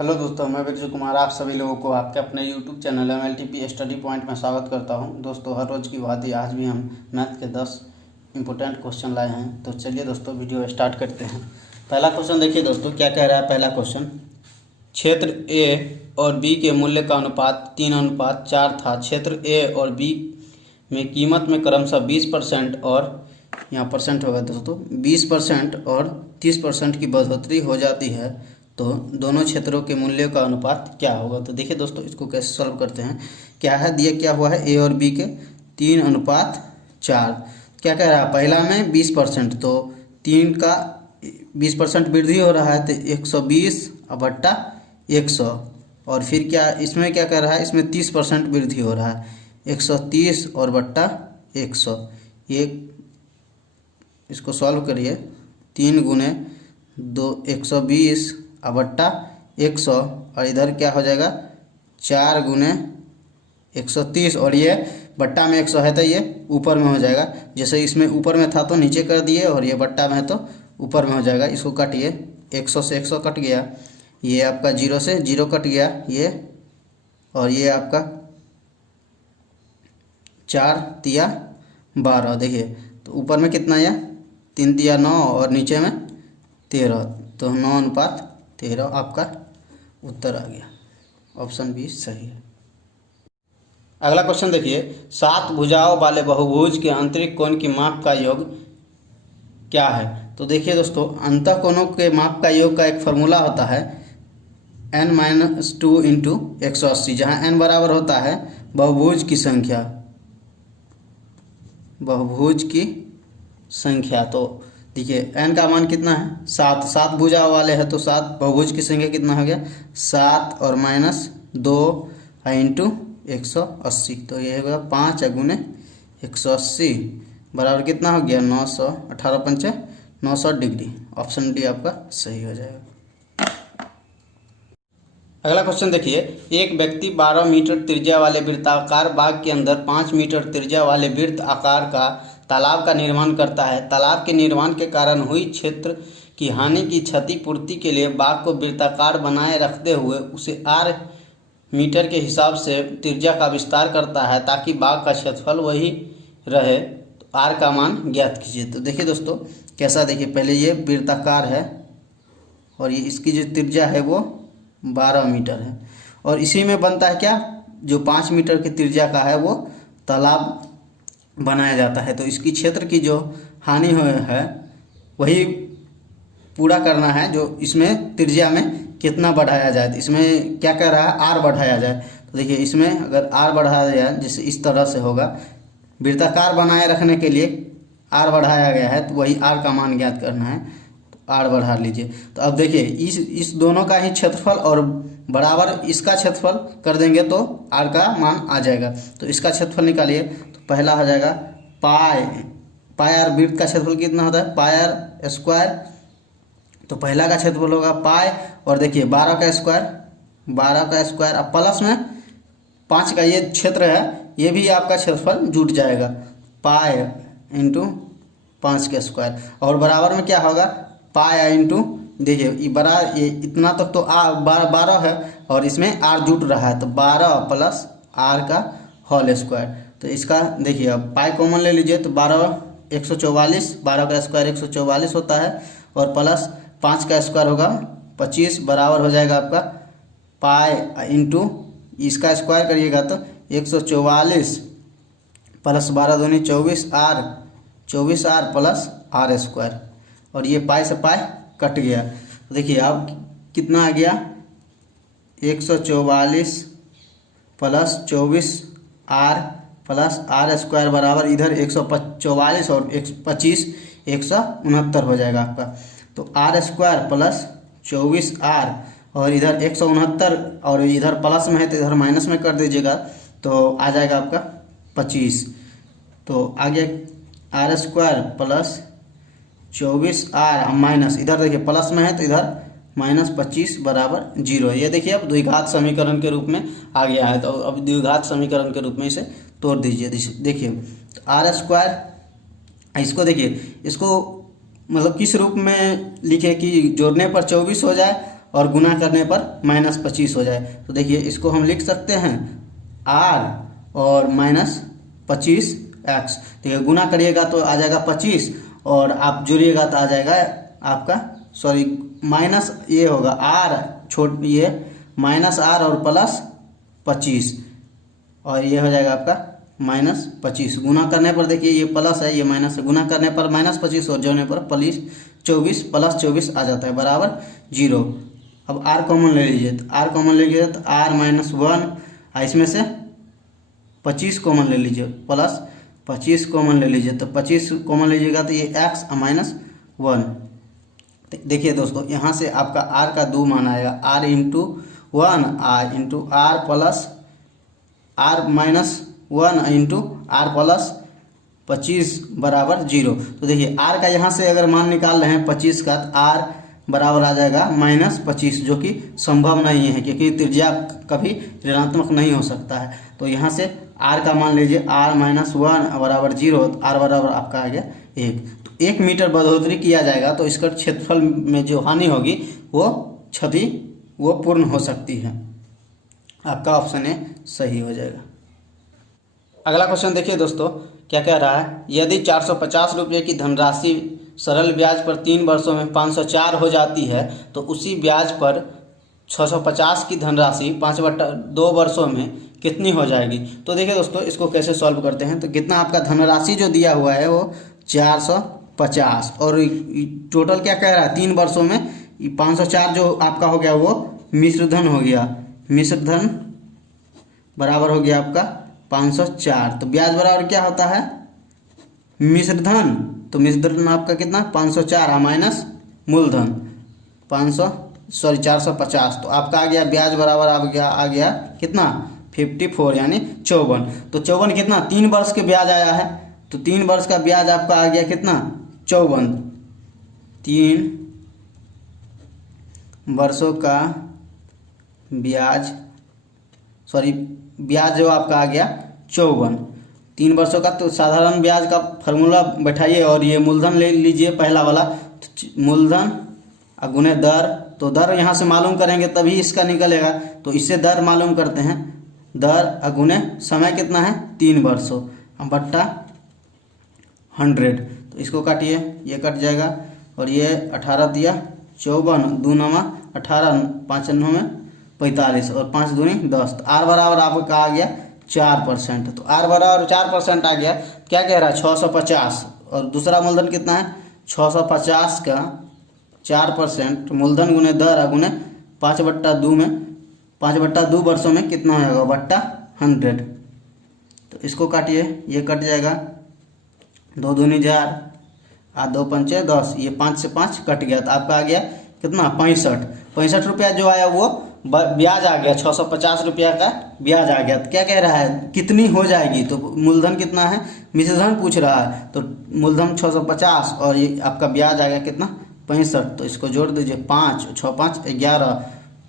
Hello दोस्तों, मैं बिरजू कुमार आप सभी लोगों को आपके अपने YouTube channel MLTP study point में स्वागत करता हूं। दोस्तों, हर रोज़ की भांति आज भी हम मैथ के 10 इंपॉर्टेंट क्वेश्चन लाए हैं। तो चलिए दोस्तों, वीडियो स्टार्ट करते हैं। पहला क्वेश्चन देखिए दोस्तों, क्या कह रहा है। पहला क्वेश्चन, क्षेत्र ए और बी के मूल्य का अनुपात 3:4 था। क्षेत्र ए और बी में कीमत में क्रमशः 20% और यहाँ परसेंट होगा दोस्तों 20% और 30% की बढ़ोतरी हो जाती है, तो दोनों क्षेत्रों के मूल्यों का अनुपात क्या होगा। तो देखिए दोस्तों, इसको कैसे सॉल्व करते हैं। क्या है दिया, क्या हुआ है, ए और बी के 3:4। क्या कह रहा है, पहला में 20%, तो 3 का 20% वृद्धि हो रहा है, तो 120/100। और फिर क्या इसमें क्या कर रहा है, इसमें 30% वृद्धि हो रहा है, 130 और बट्टा 100। ये इसको सॉल्व करिए, 3 गुने 2 120/100, और इधर क्या हो जाएगा 4 गुने 130, और ये बट्टा में 100 है तो ये ऊपर में हो जाएगा। जैसे इसमें ऊपर में था तो नीचे कर दिए, और ये बट्टा में है तो ऊपर में हो जाएगा। इसको काटिए, 100 से 100 कट गया, ये आपका 0 से 0 कट गया ये, और ये आपका 4 तिया 12। देखिए तो ऊपर में कितना आया, 3 तिया 9 और नीचे में 13, तो 9:13 आपका उत्तर आ गया। ऑप्शन बी सही है। अगला क्वेश्चन देखिए, 7 भुजाओं वाले बहुभुज के आंतरिक कोण की माप का योग क्या है। तो देखिए दोस्तों, अंतः कोणों के माप का योग का एक फार्मूला होता है n-2 × 180, जहाँ n बराबर होता है बहुभुज की संख्या, बहुभुज की संख्या। तो देखिए n का मान कितना है, 7। 7 भुजा वाले हैं तो 7 बहुभुज की संख्या कितना हो गया, 7 और -2 × 180, तो ये होगा 5 गुने 180 बराबर कितना हो गया 900। 18 पंचे 900 डिग्री। ऑप्शन डी आपका सही हो जाएगा। अगला क्वेश्चन देखिए, एक व्यक्ति 12 मीटर त्रिज्या वाले वृत्ताकार बाग के अंदर 5 मीटर त्रिज्या वाले वृत्त आकार का तालाब का निर्माण करता है। तालाब के निर्माण के कारण हुई क्षेत्र की हानि की क्षतिपूर्ति के लिए बाग को वृत्ताकार बनाए रखते हुए उसे r मीटर के हिसाब से त्रिज्या का विस्तार करता है, ताकि बाग का क्षेत्रफल वही रहे। तो r का मान ज्ञात कीजिए। तो देखिए दोस्तों कैसा, देखिए पहले ये वृत्ताकार है और ये इसकी जो त्रिज्या है वो 12 मीटर है, और इसी में बनता है क्या, जो 5 मीटर की त्रिज्या का है वो तालाब बनाया जाता है। तो इसकी क्षेत्र की जो हानि है वही पूरा करना है, जो इसमें त्रिज्या में कितना बढ़ाया जाए। तो इसमें क्या कह रहा है, r बढ़ाया जाए। तो देखिए इसमें अगर r बढ़ाया जाए, जैसे इस तरह से होगा, वृत्ताकार बनाए रखने के लिए r बढ़ाया गया है, तो वही r का मान ज्ञात करना है, तो r बढ़ा लीजिए। तो अब देखिए इस दोनों का ही क्षेत्रफल और बराबर इसका क्षेत्रफल कर देंगे तो r का मान आ जाएगा। तो इसका क्षेत्रफल निकालिए, तो पहला हो जाएगा पाई r। वृत्त का क्षेत्रफल कितना होता है, पाई r स्क्वायर। तो पहला का क्षेत्रफल होगा पाई, और देखिए 12 का स्क्वायर, अब प्लस में 5 का ये क्षेत्र है, ये भी आपका क्षेत्रफल जुट जाएगा, पाई × 5 का स्क्वायर। और बराबर में क्या होगा, पाई × देखिए ये इतना तक तो 12 है, और इसमें r जुट रहा है, तो 12 + r का होल स्क्वायर। तो इसका देखिए अब पाई कॉमन ले लीजिए, तो 12 144, 12 का स्क्वायर 144 होता है, और प्लस 5 का स्क्वायर होगा 25, बराबर हो जाएगा आपका पाई × इसका स्क्वायर करिएगा तो 144 + 12 दूनी 24r + r स्क्वायर, और ये पाई से पाई कट गया। तो देखिए अब कितना आ गया, 144 + 24r + r स्क्वायर बराबर इधर 144 और 25 169 हो जाएगा आपका। तो r स्क्वायर + 24r, और इधर 169 और इधर प्लस में है तो इधर माइनस में कर दीजिएगा, तो आ जाएगा आपका 25। तो आगे r स्क्वायर + 24r माइनस, इधर देखिए प्लस में है तो इधर -25 बराबर 0। ये देखिए अब द्विघात समीकरण के रूप में आ गया है। तो अब द्विघात समीकरण के रूप में इसे तोड़ दीजिए। देखिए तो r स्क्वायर, इसको देखिए, इसको मतलब किस रूप में लिखे कि जोड़ने पर 24 हो जाए और गुना करने पर -25 हो जाए। तो देखिए इसको हम लिख सकते हैं r और -25x। देखिए गुना करिएगा तो आ जाएगा 25 और आप जोड़िएगा तो आ जाएगा आपका सॉरी माइनस ये होगा r ये -r और +25 और ये हो जाएगा आपका -25। गुना करने पर देखिए ये प्लस है ये माइनस है, गुना करने पर -25 और जोड़ने पर +24 आ जाता है बराबर 0। अब r कॉमन ले लीजिए तो r कॉमन ले लीजिए तो r-1 इसमें से 25 कॉमन ले लीजिए +25 कॉमन ले लीजिए तो 25 कॉमन लीजिएगा तो ये x -1। देखिए दोस्तों यहाँ से आपका r का 2 मान आएगा r into 1 into r plus r-1 into r plus 25 बराबर 0। तो देखिए r का यहाँ से अगर मान निकाल रहे हैं 25 का तो r बराबर आ जाएगा -25 जो कि संभव नहीं है क्योंकि त्रिज्या कभी ऋणात्मक नहीं हो सकता है। तो यहाँ से r का मान लीजिए r-1 बराबर 0 तो r बराबर आपका आ गया 1। तो 1 मीटर बढ़ोतरी किया जाएगा तो इसका क्षेत्रफल में जो हानि होगी वो क्षति वो पूर्ण हो सकती है। आपका ऑप्शन ए सही हो जाएगा। अगला क्वेश्चन देखिए दोस्तों क्या कह रहा है, यदि 450 रुपये की धनराशि सरल ब्याज पर 3 वर्षों में 504 हो जाती है तो उसी ब्याज पर 650 की धनराशि 5/2 वर्षों में कितनी हो जाएगी। तो देखिए दोस्तों इसको कैसे सॉल्व करते हैं। तो कितना आपका धनराशि जो दिया हुआ है वो 450 और टोटल क्या कह रहा है 3 वर्षों में 504 जो आपका हो गया वो मिश्र धन हो गया, मिश्र धन बराबर हो गया आपका 504। तो ब्याज बराबर क्या होता है मिश्र धन, तो मिश्र धन आपका कितना 504 माइनस मूलधन 450। तो आपका आ गया ब्याज बराबर आ गया कितना 54 यानी 54। तो 54 कितना 3 वर्ष के ब्याज आया है तो 3 वर्ष का ब्याज आपका आ गया कितना 54। 3 वर्षों का ब्याज ब्याज जो आपका आ गया 54 3 वर्षों का। तो साधारण ब्याज का फॉर्मूला बैठाइए और ये मूलधन ले लीजिए पहला वाला मूलधन गुणे दर। तो दर यहाँ से मालूम करेंगे तभी इसका निकलेगा। तो इससे दर मालूम करते हैं, दर गुणे समय कितना है 3 वर्षों बट्टा 100। तो इसको काटिए ये कट जाएगा और ये 18 दिया 54 2 9 18 5 9 45 और 5 दूनी 10। तो r बराबर आपका आ गया 4%। तो r बराबर 4% आ गया। क्या कह रहा है 650 और दूसरा मूलधन कितना है 650 का 4% मूलधन गुने दर गुने 5/2 में 5/2 वर्षों में कितना हो जाएगा बट्टा 100। तो इसको काटिए ये कट जाएगा 2 दूनी 4 2 पंचे 10 ये 5 से 5 कट गया। तो आपका आ गया कितना 65 रुपया जो आया वो ब्याज आ गया 650 रुपया का ब्याज आ गया। तो क्या कह रहा है कितनी हो जाएगी। तो मूलधन कितना है मिश्रधन पूछ रहा है तो मूलधन 650 और ये आपका ब्याज आ गया कितना 65। तो इसको जोड़ दीजिए 5 6 5 11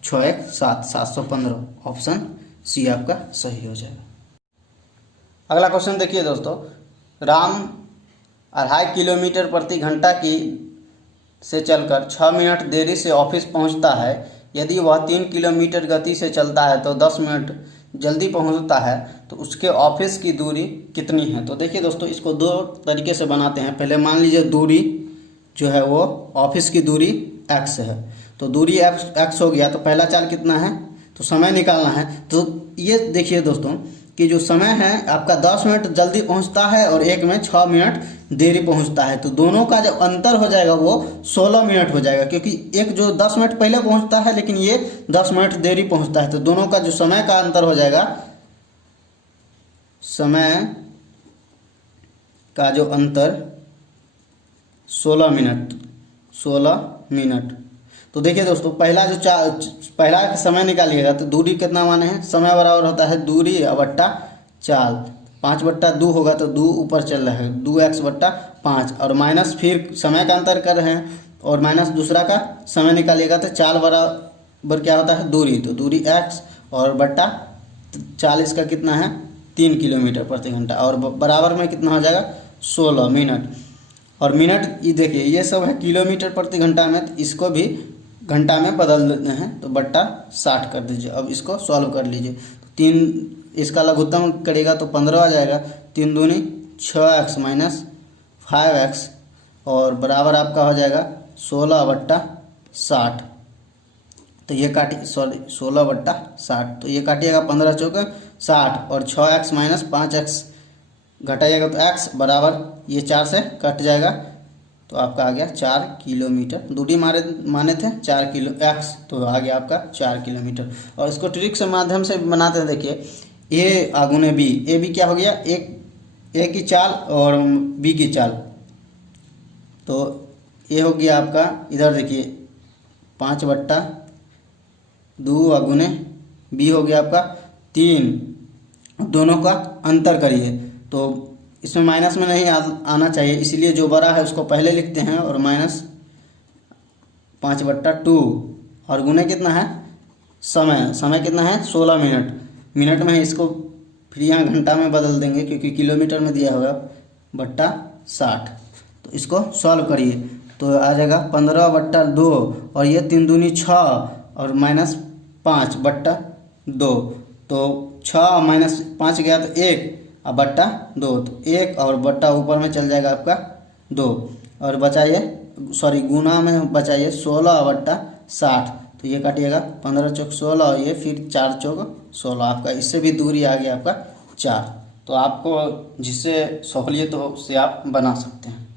6 1 7 715। ऑप्शन सी आपका सही हो जाएगा। अगला क्वेश्चन देखिए दोस्तों, राम 2.5 किलोमीटर प्रति घंटा की से चलकर 6 मिनट देरी से ऑफिस पहुंचता है। यदि वह 3 किलोमीटर गति से चलता है तो 10 मिनट जल्दी पहुंचता है तो उसके ऑफिस की दूरी कितनी है। तो देखिए दोस्तों इसको 2 तरीके से बनाते हैं। पहले मान लीजिए दूरी जो है वो ऑफिस की दूरी x है। तो दूरी x हो गया तो पहला चाल कितना है तो समय निकालना है। तो ये देखिए दोस्तों कि जो समय है आपका 10 मिनट जल्दी पहुंचता है और एक में 6 मिनट देरी पहुंचता है। तो दोनों का जो अंतर हो जाएगा वो 16 मिनट हो जाएगा क्योंकि एक जो 10 मिनट पहले पहुंचता है लेकिन ये 10 मिनट देरी पहुंचता है। तो दोनों का जो समय का अंतर हो जाएगा, समय का जो अंतर 16 मिनट। तो देखिए दोस्तों पहला समय निकालिएगा तो दूरी कितना माने हैं समय बराबर होता है दूरी बट्टा चाल 5/2 होगा तो 2 ऊपर चल रहा है 2x/5 और माइनस फिर समय का अंतर कर रहे हैं और माइनस दूसरा का समय निकालिएगा तो चाल बराबर क्या होता है दूरी। तो दूरी x और बट्टा 40 का कितना है 3 किलोमीटर प्रति घंटा और बराबर में कितना हो जाएगा 16 मिनट। और मिनट ये देखिए ये सब है किलोमीटर प्रति घंटा में। तो इसको भी घंटा में बदल देते हैं तो बट्टा 60 कर दीजिए। अब इसको सॉल्व कर लीजिए। तीन इसका लघुत्तम करेगा तो 15 आ जाएगा। 3 दूनी 6x माइनस 5x और बराबर आपका हो जाएगा 16/60। तो ये काटिए, सॉरी 16/60, तो ये काटिएगा 15 चौके 60 और 6x माइनस 5x घटाइएगा तो x बराबर ये 4 से कट जाएगा तो आपका आ गया 4 किलोमीटर। दूरी माने थे 4 किलो x, तो आ गया आपका 4 किलोमीटर। और इसको ट्रिक से माध्यम से बनाते हैं। देखिए a आगुने b, ए बी क्या हो गया, ए की चाल और b की चाल। तो ये हो गया आपका, इधर देखिए 5/2 अगुने बी हो गया आपका 3, दोनों का अंतर करिए तो इसमें माइनस में नहीं आना चाहिए, इसलिए जो बड़ा है उसको पहले लिखते हैं और माइनस 5/2 और गुने कितना है, समय कितना है 16 मिनट, मिनट में है, इसको फिर यहाँ घंटा में बदल देंगे क्योंकि किलोमीटर में दिया होगा बट्टा 60। तो इसको सॉल्व करिए तो आ जाएगा 15/2 और ये 3 दूनी 6 और माइनस 5/2, तो 6 माइनस 5 गया तो 1 और बट्टा 2, तो 1 और बट्टा ऊपर में चल जाएगा आपका 2 और बचाइए, सॉरी गुना में बचाइए 16/60। तो ये काटिएगा 15 चौक 16 और ये फिर 4 चौक 16, आपका इससे भी दूरी आ गया आपका 4। तो आपको जिससे सहूलियत हो उससे आप बना सकते हैं।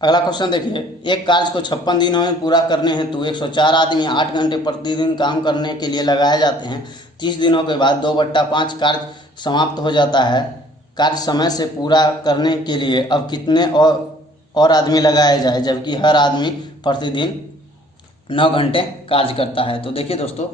अगला क्वेश्चन देखिए, एक कार्य को 56 दिनों में पूरा करने हेतु 104 आदमी 8 घंटे प्रतिदिन काम करने के लिए लगाए जाते हैं। 30 दिनों के बाद 2/5 कार्य समाप्त हो जाता है। कार्य समय से पूरा करने के लिए अब कितने और आदमी लगाए जाए, जबकि हर आदमी प्रतिदिन 9 घंटे कार्य करता है। तो देखिए दोस्तों,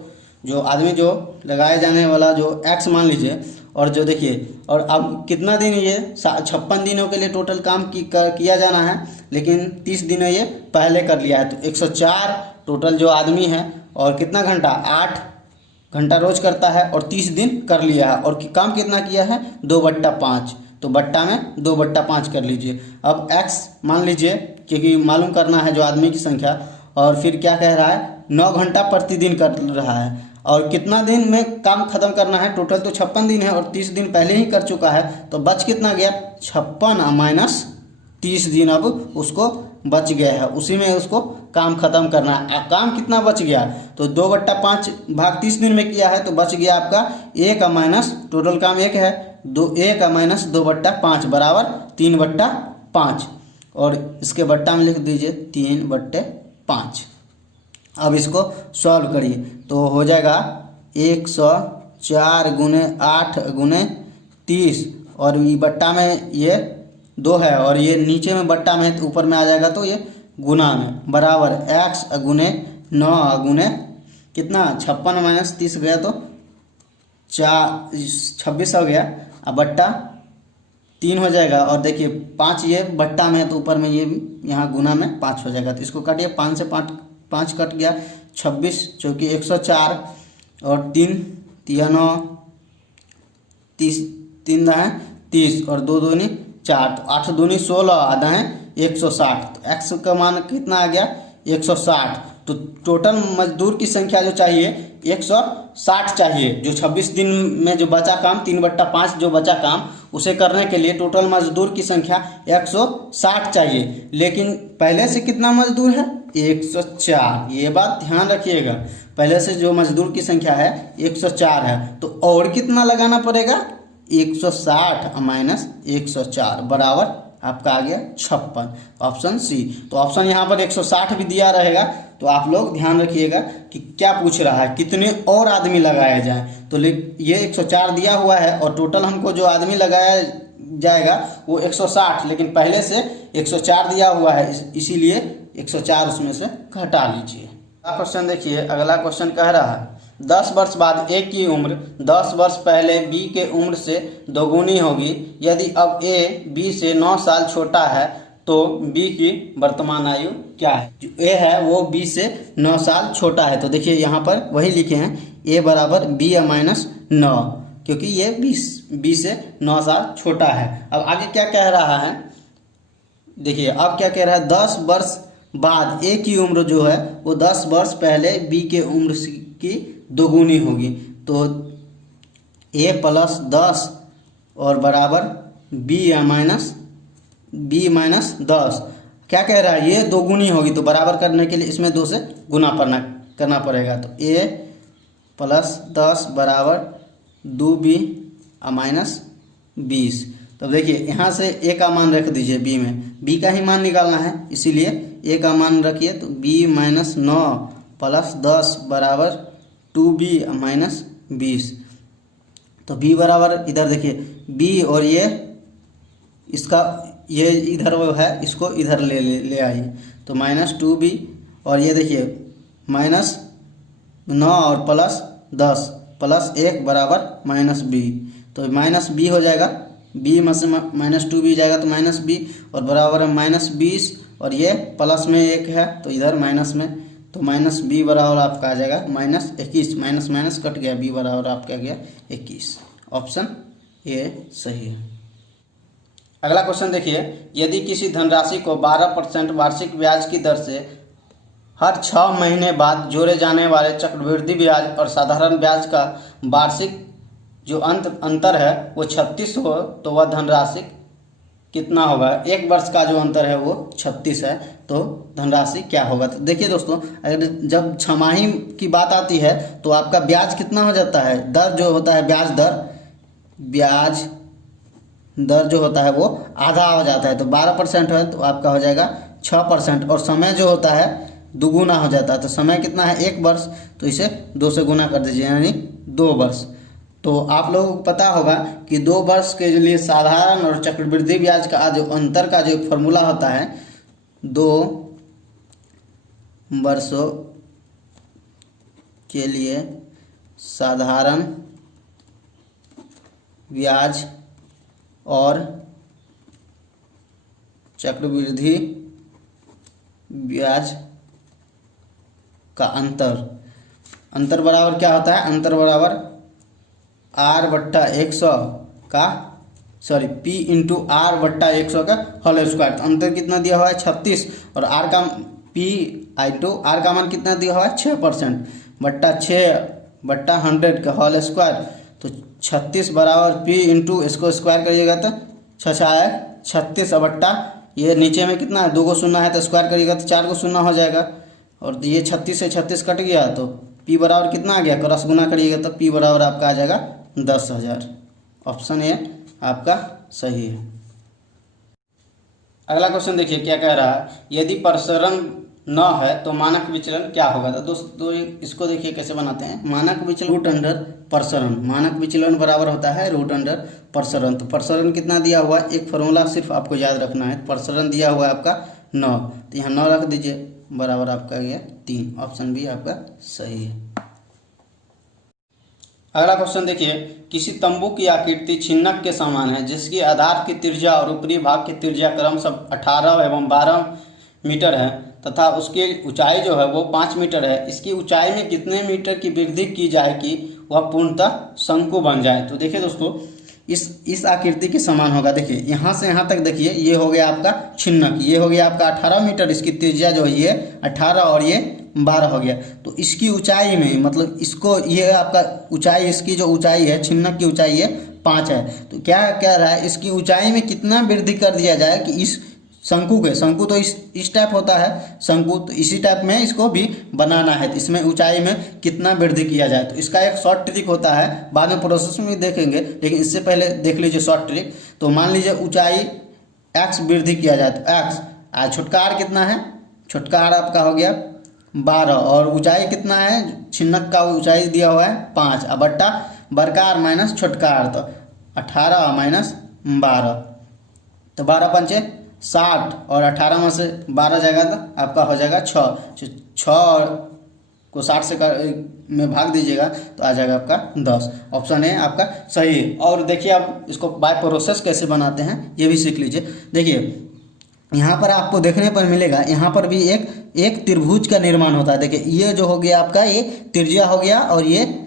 जो आदमी जो लगाए जाने वाला जो x मान लीजिए, और जो देखिए, और अब कितना दिन, ये 56 दिनों के लिए टोटल काम किया जाना है, लेकिन 30 दिनों ये पहले कर लिया है। तो 104 टोटल जो आदमी है और कितना घंटा, 8 घंटा रोज करता है और 30 दिन कर लिया है, और काम कितना किया है 2/5, तो बट्टा में 2/5 कर लीजिए। अब x मान लीजिए क्योंकि मालूम करना है जो आदमी की संख्या, और फिर क्या कह रहा है 9 घंटा प्रतिदिन कर रहा है, और कितना दिन में काम खत्म करना है, टोटल तो 56 दिन है और 30 दिन पहले ही कर चुका है, तो बच कितना गया 56 माइनस 30 दिन अब उसको बच गया है, उसी में उसको काम खत्म करना है। काम कितना बच गया, तो 2/5 भाग 30 दिन में किया है, तो बच गया आपका 1 माइनस, टोटल काम 1 है, 1 माइनस 2/5 बराबर 3/5, और इसके बट्टा में लिख दीजिए 3/5। अब इसको सॉल्व करिए तो हो जाएगा 104 गुने 8 गुने 30, और ये बट्टा में ये 2 है और ये नीचे में बट्टा में, तो ऊपर में आ जाएगा तो ये गुना में बराबर x गुने 9 गुने कितना 56 माइनस 30 गया तो 26 हो गया, अब बट्टा 3 हो जाएगा, और देखिए 5 ये बट्टा में है तो ऊपर में ये भी यहाँ गुना में 5 हो जाएगा। तो इसको काटिए, 5 से 5 कट गया, 26 चौकी 104 और 3 3 9 30 3 दाएँ 30 और 2 दूनी 4, तो 8 दूनी 16 आधा है 160, तो x का मान कितना आ गया 160। तो टोटल मजदूर की संख्या जो चाहिए 160 चाहिए, जो 26 दिन में जो बचा काम 3/5 जो बचा काम उसे करने के लिए टोटल मजदूर की संख्या 160 चाहिए, लेकिन पहले से कितना मजदूर है 104, ये बात ध्यान रखिएगा, पहले से जो मजदूर की संख्या है 104 है, तो और कितना लगाना पड़ेगा 160 माइनस 104 बराबर आपका आ गया 56, ऑप्शन सी। तो ऑप्शन यहाँ पर 160 भी दिया रहेगा, तो आप लोग ध्यान रखिएगा कि क्या पूछ रहा है, कितने और आदमी लगाए जाएं। तो ये 104 दिया हुआ है और टोटल हमको जो आदमी लगाया जाएगा वो 160, लेकिन पहले से 104 दिया हुआ है, इसीलिए 104 उसमें से घटा लीजिए। अगला क्वेश्चन देखिए, अगला क्वेश्चन कह रहा है 10 वर्ष बाद ए की उम्र 10 वर्ष पहले बी के उम्र से दोगुनी होगी। यदि अब ए बी से 9 साल छोटा है तो बी की वर्तमान आयु क्या है। जो ए है वो बी से 9 साल छोटा है, तो देखिए यहाँ पर वही लिखे हैं ए बराबर बी माइनस 9, क्योंकि ये बी से 9 साल छोटा है। अब आगे क्या कह रहा है, देखिए अब क्या कह रहा है 10 वर्ष बाद ए की उम्र जो है वो 10 वर्ष पहले बी के उम्र की दोगुनी होगी। तो ए प्लस 10 और बराबर बी माइनस 10 क्या कह रहा है, ये दोगुनी होगी तो बराबर करने के लिए इसमें 2 से गुना करना पड़ेगा। तो ए प्लस 10 बराबर 2b माइनस 20। तो देखिए यहाँ से ए का मान रख दीजिए बी में, बी का ही मान निकालना है इसीलिए ए का मान रखिए। तो b माइनस 9 प्लस 10 बराबर 2b माइनस 20। तो b बराबर इधर देखिए b और ये इसका ये इधर वो है, इसको इधर ले आइए। तो माइनस 2b और ये देखिए माइनस 9 और प्लस 10 प्लस 1 बराबर माइनस b। तो माइनस b हो जाएगा, b में से माइनस 2b जाएगा तो माइनस b और बराबर है माइनस 20 और ये प्लस में 1 है तो इधर माइनस में। तो माइनस b बराबर आपका आ जाएगा माइनस 21, माइनस माइनस कट गया, b बराबर आपका आ गया 21। ऑप्शन ए सही है। अगला क्वेश्चन देखिए, यदि किसी धनराशि को 12% वार्षिक ब्याज की दर से हर 6 महीने बाद जोड़े जाने वाले चक्रवृद्धि ब्याज और साधारण ब्याज का वार्षिक जो अंतर है वो 36 हो तो वह धनराशि कितना होगा। 1 वर्ष का जो अंतर है वो 36 है तो धनराशि क्या होगा। तो देखिए दोस्तों, अगर जब छमाही की बात आती है तो आपका ब्याज कितना हो जाता है, दर जो होता है ब्याज दर जो होता है वो आधा हो जाता है। तो 12% है तो आपका हो जाएगा 6% और समय जो होता है दुगुना हो जाता है। तो समय कितना है 1 वर्ष, तो इसे 2 से गुना कर दीजिए यानी 2 वर्ष। तो आप लोगों को पता होगा कि 2 वर्ष के लिए साधारण और चक्रवृद्धि ब्याज का जो अंतर का जो फॉर्मूला होता है, 2 वर्षों के लिए साधारण ब्याज और चक्रवृद्धि ब्याज का अंतर बराबर क्या होता है, अंतर बराबर P इंटू आर बट्टा 100 का होल स्क्वायर। तो अंतर कितना दिया हुआ है 36 और आर का आर का मान कितना दिया हुआ है 6% बट्टा 6 बट्टा 100 का होल स्क्वायर। तो 36 बराबर P इंटू इसको स्क्वायर करिएगा तो 36 बट्टा ये नीचे में कितना है 2 को शून्य है तो स्क्वायर करिएगा तो 4 को शून्य हो जाएगा और ये 36 से 36 कट गया तो P बराबर कितना आ गया, क्रॉस गुना करिएगा तो P बराबर आपका आ जाएगा 10,000। ऑप्शन ए आपका सही है। अगला क्वेश्चन देखिए क्या कह रहा है, यदि प्रसरण न है तो मानक विचलन क्या होगा। तो दोस्तों इसको देखिए कैसे बनाते हैं, मानक विचलन रूट अंडर प्रसरण, मानक विचलन बराबर होता है रूट अंडर प्रसरण। तो प्रसरण कितना दिया हुआ है, एक फॉर्मूला सिर्फ आपको याद रखना है, प्रसरण दिया हुआ है आपका 9 तो यहाँ 9 रख दीजिए बराबर आपका गया 3। ऑप्शन बी आपका सही है। अगला क्वेश्चन देखिए, किसी तंबू की आकृति छिन्नक के समान है जिसकी आधार की त्रिज्या और ऊपरी भाग की त्रिज्या क्रमशः 18 एवं 12 मीटर है तथा उसकी ऊंचाई जो है वो 5 मीटर है। इसकी ऊंचाई में कितने मीटर की वृद्धि की जाए कि वह पूर्णतः शंकु बन जाए। तो देखिए दोस्तों इस आकृति के समान होगा। देखिए यहाँ से यहाँ तक देखिए ये हो गया आपका छिन्नक, ये हो गया आपका 18 मीटर, इसकी त्रिज्या जो है ये 18 और ये 12 हो गया। तो इसकी ऊंचाई में मतलब इसको ये आपका ऊंचाई, इसकी जो ऊंचाई है छिन्नक की ऊंचाई है 5 है। तो क्या कह रहा है, इसकी ऊंचाई में कितना वृद्धि कर दिया जाए कि इस शंकु तो इस टाइप होता है शंकु, तो इसी टाइप में इसको भी बनाना है। तो इसमें ऊंचाई में कितना वृद्धि किया जाए। तो इसका एक शॉर्ट ट्रिक होता है, बाद में प्रोसेस में भी देखेंगे लेकिन इससे पहले देख लीजिए शॉर्ट ट्रिक। तो मान लीजिए ऊंचाई x वृद्धि किया जाए तो x, आज छोटका r कितना है, छोटका r आपका हो गया 12 और ऊंचाई कितना है, छिन्नक का ऊंचाई दिया हुआ है 5 और बट्टा बड़का r माइनस छोटका r, तो 18 माइनस 12 तो 12 पंचे 60 और 18 में से 12 जाएगा तो आपका हो जाएगा 6 को 60 से में भाग दीजिएगा तो आ जाएगा आपका 10। ऑप्शन है आपका सही है। और देखिए आप इसको बाय प्रोसेस कैसे बनाते हैं ये भी सीख लीजिए। देखिए यहाँ पर आपको देखने पर मिलेगा, यहाँ पर भी एक त्रिभुज का निर्माण होता है। देखिए ये जो हो गया आपका ये त्रिज्या हो गया और ये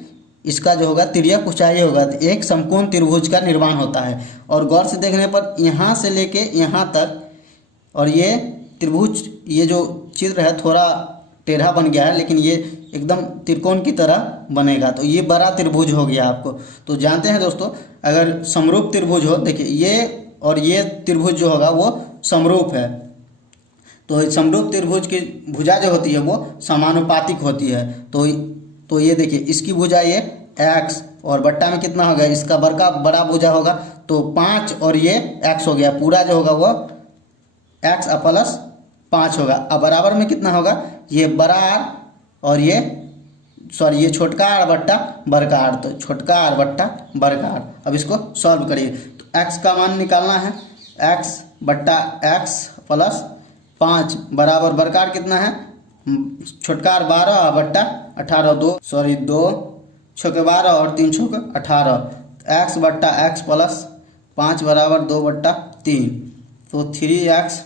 इसका जो होगा तिर्यक ऊंचाई होगा, तो एक समकोण त्रिभुज का निर्माण होता है। और गौर से देखने पर यहाँ से लेके यहाँ तक और ये त्रिभुज, ये जो चित्र है थोड़ा टेढ़ा बन गया है, लेकिन ये एकदम त्रिकोण की तरह बनेगा। तो ये बड़ा त्रिभुज हो गया आपको। तो जानते हैं दोस्तों, अगर समरूप त्रिभुज हो, देखिए ये और ये त्रिभुज जो होगा वो समरूप है। तो समरूप त्रिभुज की भुजा जो होती है वो समानुपातिक होती है। तो ये देखिए, इसकी भुजा ये x और बट्टा में कितना होगा, इसका बड़ा भुजा होगा तो 5 और ये x हो गया, पूरा जो होगा वो x प्लस 5 होगा। अब बराबर में कितना होगा, ये बड़ा r और ये छोटका r बट्टा बड़का r, तो छोटका r बट्टा बड़का r। अब इसको सॉल्व करिए। तो x का मान निकालना है, x बट्टा x प्लस 5 बराबर बड़का r कितना है, छोटका r 12 बट्टा 18, 2 छः 12 और 3 छः 18, x बट्टा x प्लस 5 बराबर 2 बट्टा 3। तो 3x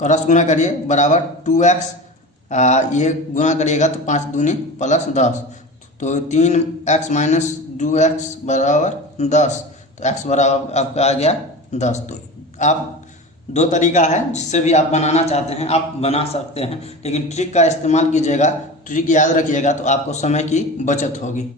क्रॉस गुना करिए बराबर 2x, ये गुना करिएगा तो 5 दूनी प्लस 10, तो 3x माइनस 2x बराबर 10। तो x बराबर आपका आ गया 10। तो आप दो तरीका है जिससे भी आप बनाना चाहते हैं आप बना सकते हैं, लेकिन ट्रिक का इस्तेमाल कीजिएगा, ट्रिक याद रखिएगा तो आपको समय की बचत होगी।